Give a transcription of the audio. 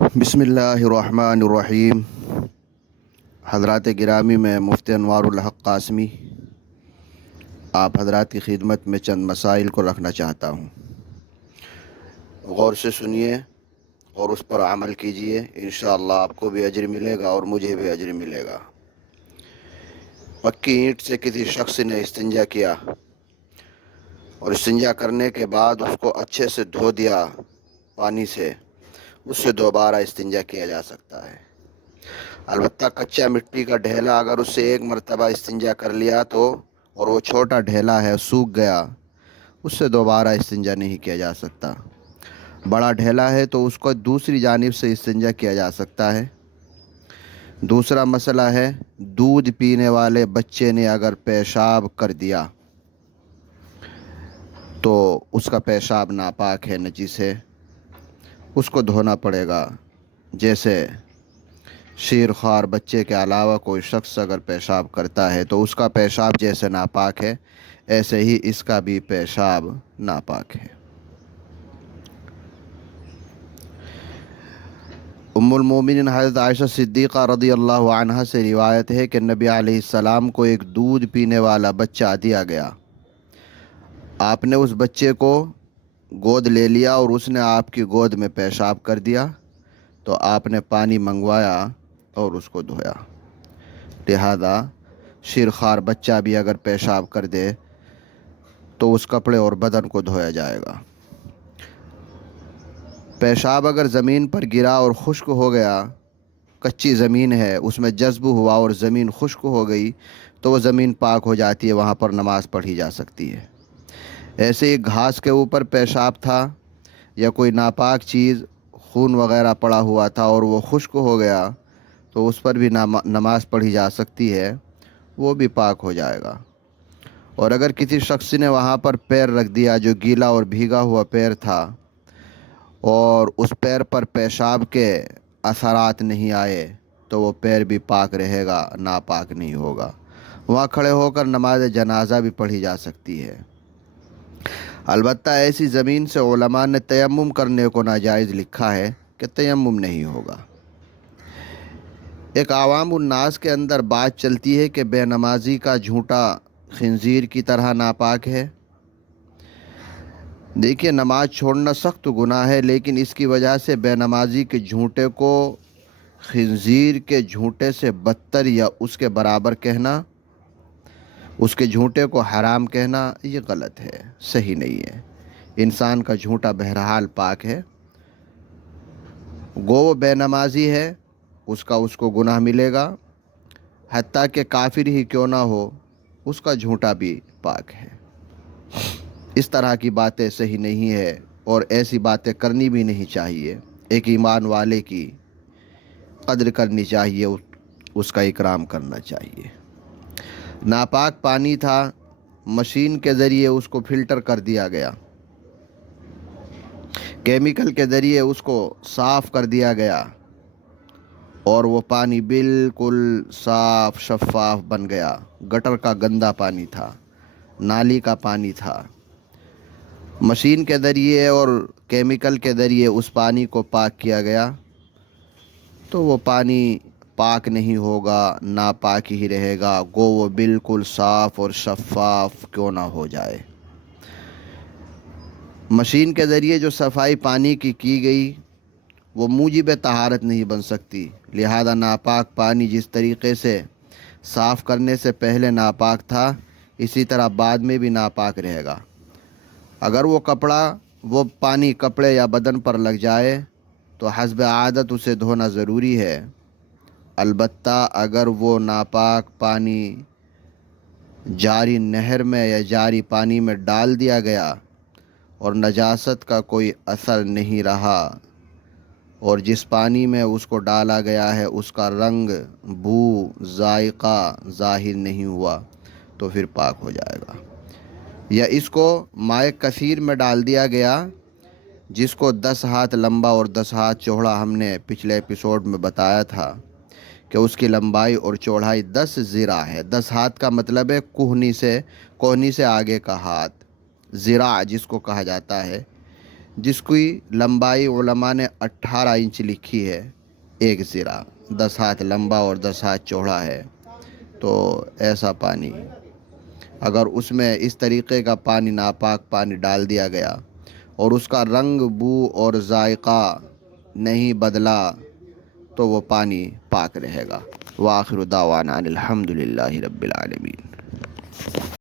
بسم اللہ الرحمن الرحیم۔ حضرات گرامی، میں مفتی انوار الحق قاسمی آپ حضرات کی خدمت میں چند مسائل کو رکھنا چاہتا ہوں۔ غور سے سنیے اور اس پر عمل کیجیے، انشاءاللہ آپ کو بھی اجر ملے گا اور مجھے بھی اجر ملے گا۔ پکی اینٹ سے کسی شخص نے استنجا کیا اور استنجا کرنے کے بعد اس کو اچھے سے دھو دیا پانی سے، اس سے دوبارہ استنجا کیا جا سکتا ہے۔ البتہ کچا مٹی کا ڈھیلا اگر اس سے ایک مرتبہ استنجا کر لیا تو، اور وہ چھوٹا ڈھیلا ہے سوکھ گیا، اس سے دوبارہ استنجا نہیں کیا جا سکتا۔ بڑا ڈھیلا ہے تو اس کو دوسری جانب سے استنجا کیا جا سکتا ہے۔ دوسرا مسئلہ ہے، دودھ پینے والے بچے نے اگر پیشاب کر دیا تو اس کا پیشاب ناپاک ہے، نجس ہے، اس کو دھونا پڑے گا۔ جیسے شیرخوار بچے کے علاوہ کوئی شخص اگر پیشاب کرتا ہے تو اس کا پیشاب جیسے ناپاک ہے، ایسے ہی اس کا بھی پیشاب ناپاک ہے۔ ام المومنین حضرت عائشہ صدیقہ رضی اللہ عنہا سے روایت ہے کہ نبی علیہ السلام کو ایک دودھ پینے والا بچہ دیا گیا۔ آپ نے اس بچے کو گود لے لیا اور اس نے آپ کی گود میں پیشاب کر دیا، تو آپ نے پانی منگوایا اور اس کو دھویا۔ لہذا شیرخوار بچہ بھی اگر پیشاب کر دے تو اس کپڑے اور بدن کو دھویا جائے گا۔ پیشاب اگر زمین پر گرا اور خشک ہو گیا، کچی زمین ہے، اس میں جذب ہوا اور زمین خشک ہو گئی تو وہ زمین پاک ہو جاتی ہے، وہاں پر نماز پڑھی جا سکتی ہے۔ ایسے ہی گھاس کے اوپر پیشاب تھا یا کوئی ناپاک چیز، خون وغیرہ پڑا ہوا تھا اور وہ خشک ہو گیا تو اس پر بھی نماز پڑھی جا سکتی ہے، وہ بھی پاک ہو جائے گا۔ اور اگر کسی شخص نے وہاں پر پیر رکھ دیا جو گیلا اور بھیگا ہوا پیر تھا اور اس پیر پر پیشاب کے اثرات نہیں آئے تو وہ پیر بھی پاک رہے گا، ناپاک نہیں ہوگا۔ وہاں کھڑے ہو کر نماز جنازہ بھی پڑھی جا سکتی ہے۔ البتہ ایسی زمین سے علماء نے تیمم کرنے کو ناجائز لکھا ہے کہ تیمم نہیں ہوگا۔ ایک عوام الناس کے اندر بات چلتی ہے کہ بے نمازی کا جھوٹا خنزیر کی طرح ناپاک ہے۔ دیکھیے، نماز چھوڑنا سخت گناہ ہے، لیکن اس کی وجہ سے بے نمازی کے جھوٹے کو خنزیر کے جھوٹے سے بدتر یا اس کے برابر کہنا، اس کے جھوٹے کو حرام کہنا، یہ غلط ہے، صحیح نہیں ہے۔ انسان کا جھوٹا بہرحال پاک ہے، گو وہ بے نمازی ہے، اس کو گناہ ملے گا، حتیٰ کہ کافر ہی کیوں نہ ہو، اس کا جھوٹا بھی پاک ہے۔ اس طرح کی باتیں صحیح نہیں ہے اور ایسی باتیں کرنی بھی نہیں چاہیے۔ ایک ایمان والے کی قدر کرنی چاہیے، اس کا اکرام کرنا چاہیے۔ ناپاک پانی تھا، مشین کے ذریعے اس کو فلٹر کر دیا گیا، کیمیکل کے ذریعے اس کو صاف کر دیا گیا اور وہ پانی بالکل صاف شفاف بن گیا۔ گٹر کا گندا پانی تھا، نالی کا پانی تھا، مشین کے ذریعے اور کیمیکل کے ذریعے اس پانی کو پاک کیا گیا تو وہ پانی پاک نہیں ہوگا، ناپاک ہی رہے گا، گو وہ بالکل صاف اور شفاف کیوں نہ ہو جائے۔ مشین کے ذریعے جو صفائی پانی کی گئی وہ موجب طہارت نہیں بن سکتی، لہذا ناپاک پانی جس طریقے سے صاف کرنے سے پہلے ناپاک تھا، اسی طرح بعد میں بھی ناپاک رہے گا۔ اگر وہ پانی کپڑے یا بدن پر لگ جائے تو حسب عادت اسے دھونا ضروری ہے۔ البتہ اگر وہ ناپاک پانی جاری نہر میں یا جاری پانی میں ڈال دیا گیا اور نجاست کا کوئی اثر نہیں رہا اور جس پانی میں اس کو ڈالا گیا ہے اس کا رنگ، بو، ذائقہ ظاہر نہیں ہوا تو پھر پاک ہو جائے گا۔ یا اس کو مائع کثیر میں ڈال دیا گیا، جس کو 10 ہاتھ لمبا اور 10 ہاتھ چوڑا، ہم نے پچھلے ایپیسوڈ میں بتایا تھا کہ اس کی لمبائی اور چوڑائی 10 ذراع ہے۔ 10 ہاتھ کا مطلب ہے کوہنی سے آگے کا ہاتھ، ذراع جس کو کہا جاتا ہے، جس کی لمبائی علماء نے 18 انچ لکھی ہے، ایک زرا 10 ہاتھ لمبا اور 10 ہاتھ چوڑا ہے۔ تو ایسا پانی اگر اس میں اس طریقے کا پانی ناپاک پانی ڈال دیا گیا اور اس کا رنگ، بو اور ذائقہ نہیں بدلا تو وہ پانی پاک رہے گا۔ وآخر دعوانا ان الحمد للہ رب العالمین۔